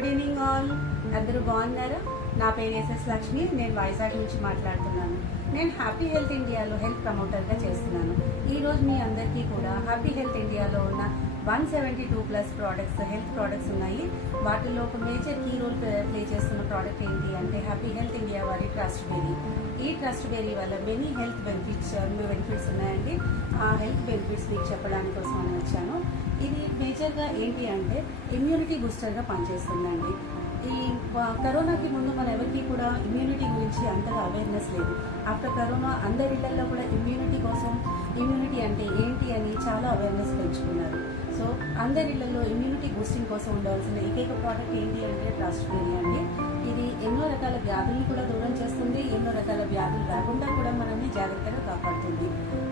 Good evening all. అందరూ బాగున్నారా? నా పేరు ఎస్ఎస్ లక్ష్మి. నేను వైజాగ్ నుంచి మాట్లాడుతున్నాను. నేను హ్యాపీ హెల్త్ ఇండియాలో హెల్త్ ప్రమోటర్గా చేస్తున్నాను. ఈరోజు మీ అందరికీ కూడా హ్యాపీ హెల్త్ ఇండియాలో ఉన్న 172+ ప్రోడక్ట్స్, హెల్త్ ప్రోడక్ట్స్ ఉన్నాయి. వాటిలో ఒక మేజర్ కీ రోల్ ప్లే చేస్తున్న ప్రోడక్ట్ ఏంటి అంటే హ్యాపీ హెల్త్ ఇండియా వారి ట్రస్ట్ బెర్రీ. ఈ ట్రస్ట్ బెర్రీ వల్ల మెనీ హెల్త్ బెనిఫిట్స్ ఉన్నాయండి. ఆ హెల్త్ బెనిఫిట్స్ మీకు చెప్పడానికి కోసం అని వచ్చాను. ఇది మేజర్గా ఏంటి అంటే ఇమ్యూనిటీ బూస్టర్గా పనిచేస్తుందండి. ఈ కరోనాకి ముందు మన ఎవరికి కూడా ఇమ్యూనిటీ గురించి అంతగా అవేర్నెస్ లేదు. ఆఫ్టర్ కరోనా అందరి ఇళ్లలో కూడా ఇమ్యూనిటీ కోసం, ఇమ్యూనిటీ అంటే ఏంటి అని చాలా అవేర్నెస్ పెంచుకున్నారు. సో అందరి ఇళ్లలో ఇమ్యూనిటీ బూస్టింగ్ కోసం ఉండవలసిన ఏకైక ప్రోడక్ట్ ఏంటి అంటే ట్రస్ట్ బెర్రీ అండి. ఇది ఎన్నో రకాల వ్యాధుల్ని కూడా దూరం చేస్తుంది, ఎన్నో రకాల వ్యాధులు రాకుండా కూడా మనల్ని జాగ్రత్తగా కాపాడుతుంది.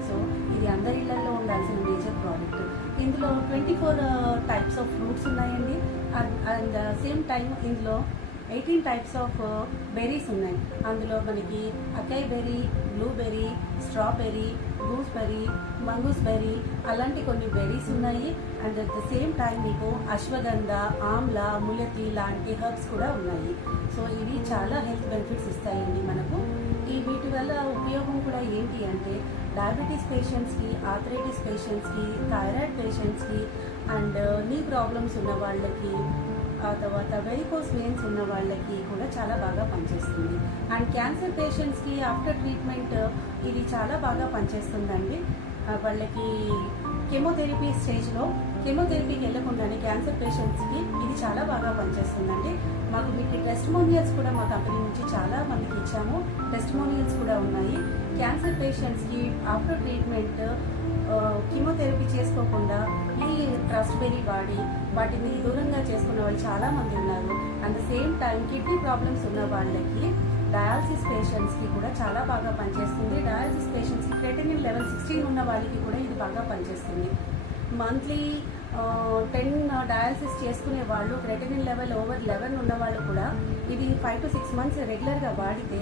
సో ఇది అందరి ఇళ్లలో ఉండాల్సిన మేజర్ ప్రోడక్ట్. ఇందులో 24 టైప్స్ ఆఫ్ ఫ్రూట్స్ ఉన్నాయండి. అండ్ సేమ్ టైం ఇందులో 18 టైప్స్ ఆఫ్ బెర్రీస్ ఉన్నాయి. అందులో మనకి acai berry, blueberry, strawberry, gooseberry, మంగూస్బెర్రీ అలాంటి కొన్ని బెర్రీస్ ఉన్నాయి. And at the same time మీకు అశ్వగంధ, ఆమ్లా, ములతి లాంటి హర్బ్స్ కూడా ఉన్నాయి. సో ఇవి చాలా హెల్త్ బెనిఫిట్స్ ఇస్తాయండి మనకు. వీటి వల్ల ఉపయోగం కూడా ఏంటి అంటే డయాబెటీస్ పేషెంట్స్కి, ఆర్థరైటిస్ పేషెంట్స్కి, థైరాయిడ్ పేషెంట్స్కి, అండ్ నీ ప్రాబ్లమ్స్ ఉన్న వాళ్ళకి, ఆ తర్వాత వెరికోస్ వెయిన్స్ ఉన్న వాళ్ళకి కూడా చాలా బాగా పనిచేస్తుంది. అండ్ క్యాన్సర్ పేషెంట్స్కి ఆఫ్టర్ ట్రీట్మెంట్ ఇది చాలా బాగా పనిచేస్తుందండి. వాళ్ళకి కెమోథెరపీ స్టేజ్లో కెమోథెరపీకి వెళ్లకుండానే క్యాన్సర్ పేషెంట్స్కి ఇది చాలా బాగా పనిచేస్తుందండి. మాకు వీటి టెస్టిమోనియల్స్ కూడా మా కంపెనీ నుంచి చాలా మందికి ఇచ్చాము. టెస్టిమోనియల్స్ కూడా ఉన్నాయి. క్యాన్సర్ పేషెంట్స్కి ఆఫ్టర్ ట్రీట్మెంట్ కీమోథెరపీ చేసుకోకుండా ఈ ట్రస్ట్ బెర్రీ వాడి వాటిని దూరంగా చేసుకున్న వాళ్ళు చాలా మంది ఉన్నారు. At the same time kidney problems ఉన్న వాళ్ళకి, డయాలసిస్ పేషెంట్స్కి కూడా చాలా బాగా పనిచేస్తుంది. డయాలసిస్ పేషెంట్స్కి క్రెటినిన్ లెవెల్ 16 ఉన్న వాళ్ళకి కూడా ఇది బాగా పనిచేస్తుంది. మంత్లీ 10 డయాలసిస్ చేసుకునే వాళ్ళు, క్రెటినిన్ లెవెల్ ఓవర్ 11 ఉన్న వాళ్ళు కూడా ఇది 5 to 6 months రెగ్యులర్గా వాడితే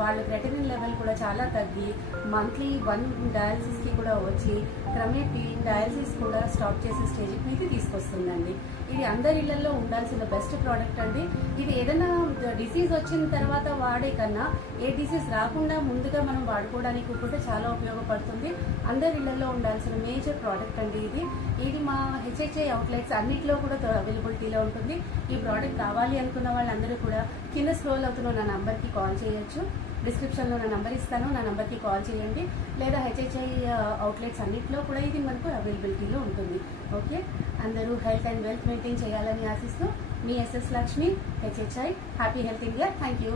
వాళ్ళ క్రెటినిన్ లెవెల్ కూడా చాలా తగ్గి మంత్లీ 1 డయాలసిస్కి కూడా వచ్చి క్రమేపీ డయాలసిస్ కూడా స్టాప్ చేసే స్టేజ్కి మీకు తీసుకొస్తుందండి. ఇది అందరి ఇళ్లలో ఉండాల్సిన బెస్ట్ ప్రోడక్ట్ అండి. ఇది ఏదైనా డిసీజ్ వచ్చిన తర్వాత వాడే కన్నా ఏ డిసీజ్ రాకుండా ముందుగా మనం వాడుకోవడానికి కూడా చాలా ఉపయోగపడుతుంది. అందరి ఇళ్లలో ఉండాల్సిన మేజర్ ప్రోడక్ట్ అండి ఇది మా హెచ్హెచ్ఐ అవుట్లెట్స్ అన్నింటిలో కూడా అవైలబిలిటీలో ఉంటుంది. ఈ ప్రోడక్ట్ కావాలి అనుకున్న వాళ్ళందరూ కూడా కింద స్క్రోల్ అవుతున్న నా నంబర్కి కాల్ చేయొచ్చు. డిస్క్రిప్షన్లో నా నంబర్ ఇస్తాను, నా నంబర్కి కాల్ చేయండి. లేదా హెచ్హెచ్ఐ అవుట్లెట్స్ అన్నింటిలో కూడా ఇది మనకు అవైలబిలిటీలో ఉంటుంది. ఓకే, అందరూ హెల్త్ అండ్ వెల్త్ మెయింటైన్ చేయాలని ఆశిస్తూ మీ SS Lakshmi, HHI happy health India. Thank you.